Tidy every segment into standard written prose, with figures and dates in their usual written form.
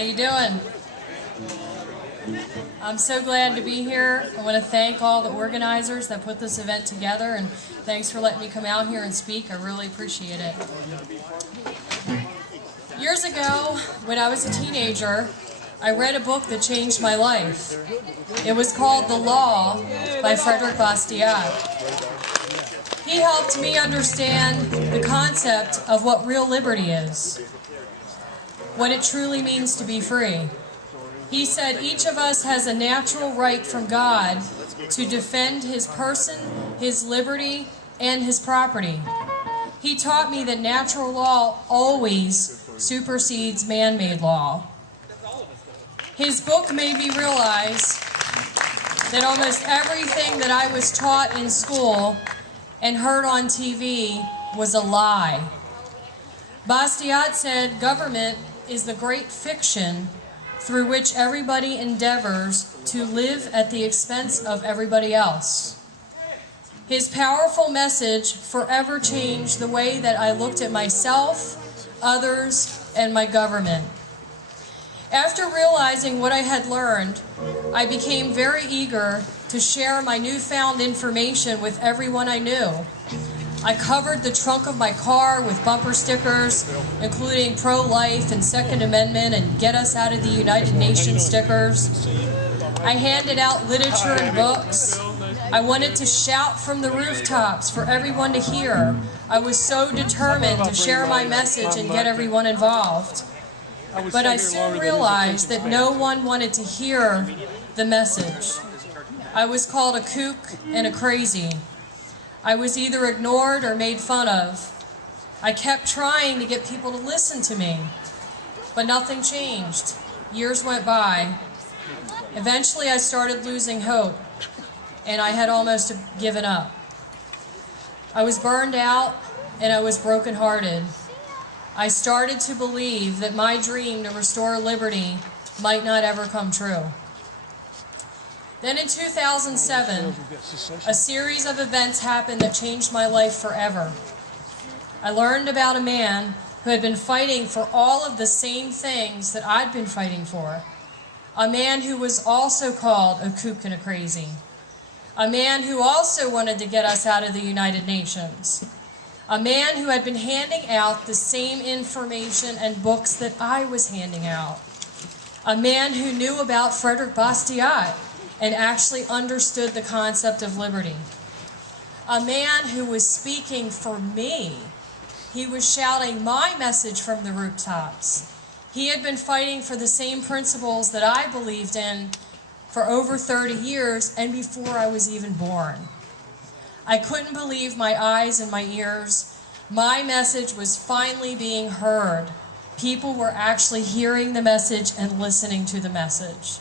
you doing? I'm so glad to be here. I want to thank all the organizers that put this event together, and thanks for letting me come out here and speak. I really appreciate it. Years ago, when I was a teenager, I read a book that changed my life. It was called The Law by Frederick Bastiat. He helped me understand the concept of what real liberty is, what it truly means to be free. He said each of us has a natural right from God to defend his person, his liberty, and his property. He taught me that natural law always supersedes man-made law. His book made me realize that almost everything that I was taught in school and heard on TV was a lie. Bastiat said government is the great fiction through which everybody endeavors to live at the expense of everybody else. His powerful message forever changed the way that I looked at myself, others, and my government. After realizing what I had learned, I became very eager to share my newfound information with everyone I knew. I covered the trunk of my car with bumper stickers, including pro-life and Second Amendment and Get Us Out of the United Nations stickers. I handed out literature and books. I wanted to shout from the rooftops for everyone to hear. I was so determined to share my message and get everyone involved. But I soon realized that no one wanted to hear the message. I was called a kook and a crazy. I was either ignored or made fun of. I kept trying to get people to listen to me, but nothing changed. Years went by. Eventually I started losing hope, and I had almost given up. I was burned out, and I was brokenhearted. I started to believe that my dream to restore liberty might not ever come true. Then in 2007, a series of events happened that changed my life forever. I learned about a man who had been fighting for all of the same things that I'd been fighting for. A man who was also called a kook and a crazy. A man who also wanted to get us out of the United Nations. A man who had been handing out the same information and books that I was handing out. A man who knew about Frederick Bastiat and actually understood the concept of liberty. A man who was speaking for me. He was shouting my message from the rooftops. He had been fighting for the same principles that I believed in for over 30 years and before I was even born. I couldn't believe my eyes and my ears. My message was finally being heard. People were actually hearing the message and listening to the message.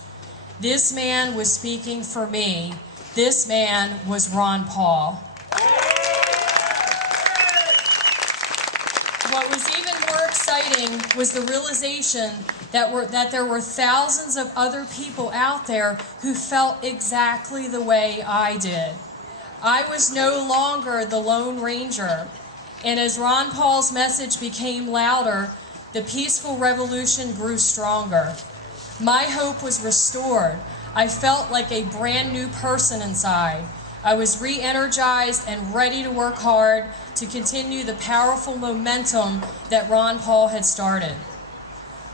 This man was speaking for me. This man was Ron Paul. What was even more exciting was the realization that there were thousands of other people out there who felt exactly the way I did. I was no longer the Lone Ranger. And as Ron Paul's message became louder, the peaceful revolution grew stronger. My hope was restored. I felt like a brand new person inside. I was re-energized and ready to work hard to continue the powerful momentum that Ron Paul had started.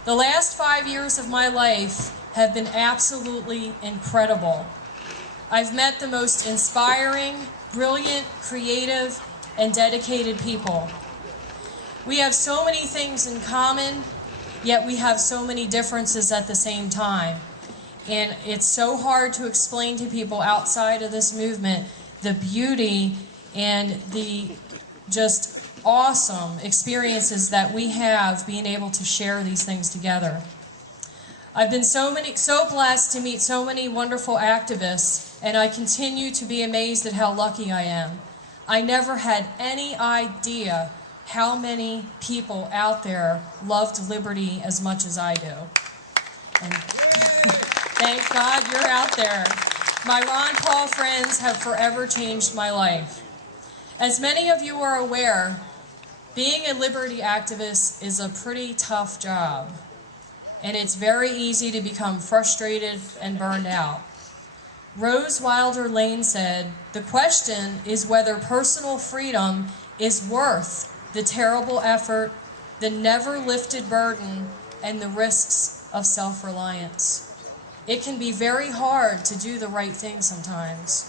The last 5 years of my life have been absolutely incredible. I've met the most inspiring, brilliant, creative, and dedicated people. We have so many things in common, yet we have so many differences at the same time. And it's so hard to explain to people outside of this movement the beauty and the just awesome experiences that we have being able to share these things together. I've been so blessed to meet so many wonderful activists, and I continue to be amazed at how lucky I am. I never had any idea how many people out there loved liberty as much as I do. And thank God you're out there. My Ron Paul friends have forever changed my life. As many of you are aware, being a liberty activist is a pretty tough job. and it's very easy to become frustrated and burned out. Rose Wilder Lane said, "The question is whether personal freedom is worth the terrible effort, the never lifted burden, and the risks of self-reliance." It can be very hard to do the right thing sometimes,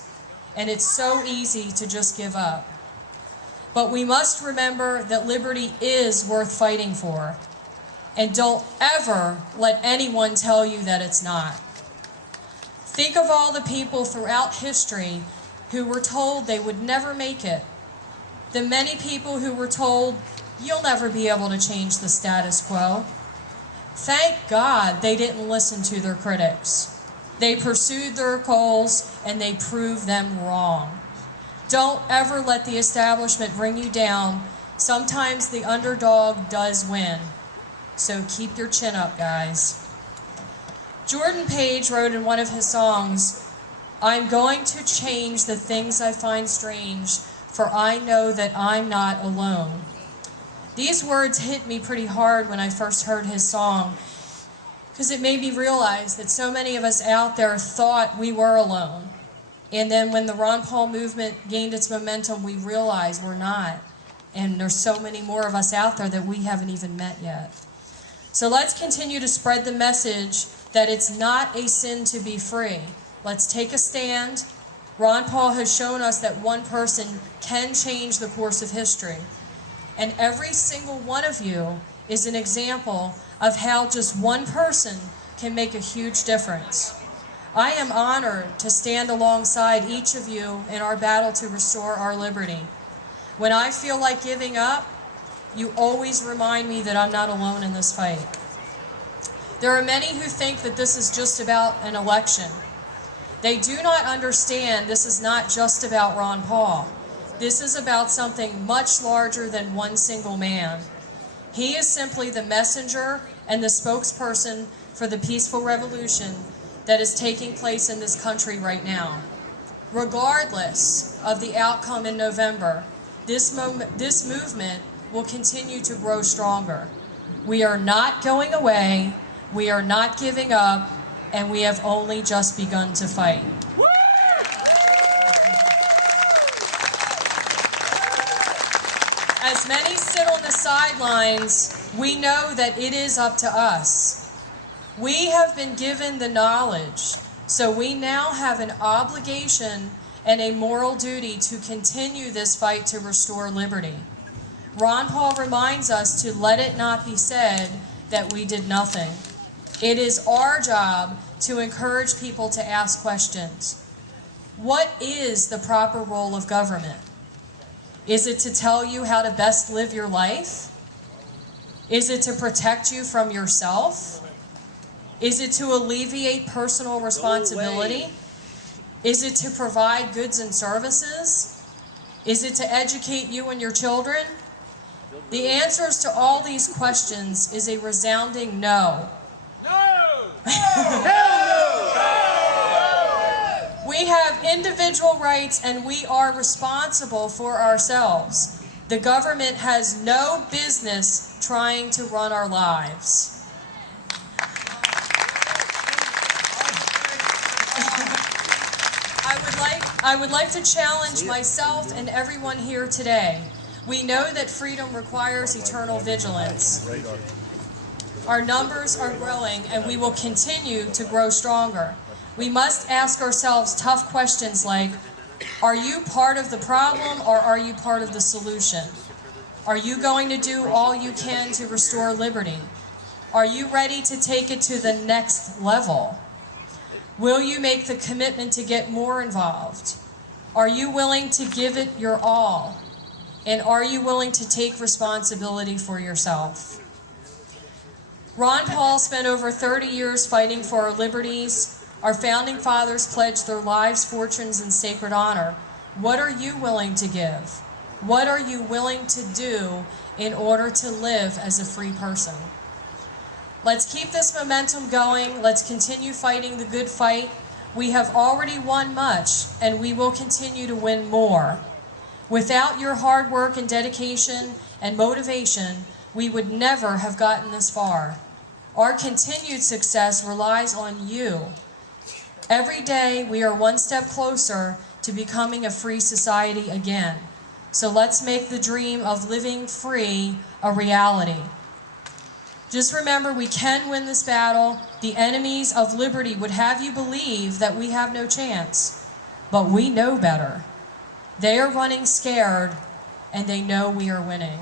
and it's so easy to just give up. But we must remember that liberty is worth fighting for, and don't ever let anyone tell you that it's not. Think of all the people throughout history who were told they would never make it, the many people who were told, "You'll never be able to change the status quo." Thank God they didn't listen to their critics. They pursued their goals and they proved them wrong. Don't ever let the establishment bring you down. Sometimes the underdog does win. So keep your chin up, guys. Jordan Page wrote in one of his songs, "I'm going to change the things I find strange, for I know that I'm not alone." These words hit me pretty hard when I first heard his song, because it made me realize that so many of us out there thought we were alone. And then when the Ron Paul movement gained its momentum, we realized we're not. And there's so many more of us out there that we haven't even met yet. So let's continue to spread the message that it's not a sin to be free. Let's take a stand. Ron Paul has shown us that one person can change the course of history. And every single one of you is an example of how just one person can make a huge difference. I am honored to stand alongside each of you in our battle to restore our liberty. When I feel like giving up, you always remind me that I'm not alone in this fight. There are many who think that this is just about an election. They do not understand this is not just about Ron Paul. This is about something much larger than one single man. He is simply the messenger and the spokesperson for the peaceful revolution that is taking place in this country right now. Regardless of the outcome in November, this movement will continue to grow stronger. We are not going away, we are not giving up, and we have only just begun to fight. As many sit on the sidelines, we know that it is up to us. We have been given the knowledge, so we now have an obligation and a moral duty to continue this fight to restore liberty. Ron Paul reminds us to let it not be said that we did nothing. It is our job to encourage people to ask questions. What is the proper role of government? Is it to tell you how to best live your life? Is it to protect you from yourself? Is it to alleviate personal responsibility? Is it to provide goods and services? Is it to educate you and your children? The answers to all these questions is a resounding no. No! We have individual rights and we are responsible for ourselves. The government has no business trying to run our lives. I would like to challenge myself and everyone here today. We know that freedom requires eternal vigilance. Our numbers are growing and we will continue to grow stronger. We must ask ourselves tough questions like, are you part of the problem or are you part of the solution? Are you going to do all you can to restore liberty? Are you ready to take it to the next level? Will you make the commitment to get more involved? Are you willing to give it your all? And are you willing to take responsibility for yourself? Ron Paul spent over 30 years fighting for our liberties. Our founding fathers pledged their lives, fortunes, and sacred honor. What are you willing to give? What are you willing to do in order to live as a free person? Let's keep this momentum going. Let's continue fighting the good fight. We have already won much, and we will continue to win more. Without your hard work and dedication and motivation, we would never have gotten this far. Our continued success relies on you. Every day we are one step closer to becoming a free society again. So let's make the dream of living free a reality. Just remember, we can win this battle. The enemies of liberty would have you believe that we have no chance, but we know better. They are running scared, and they know we are winning.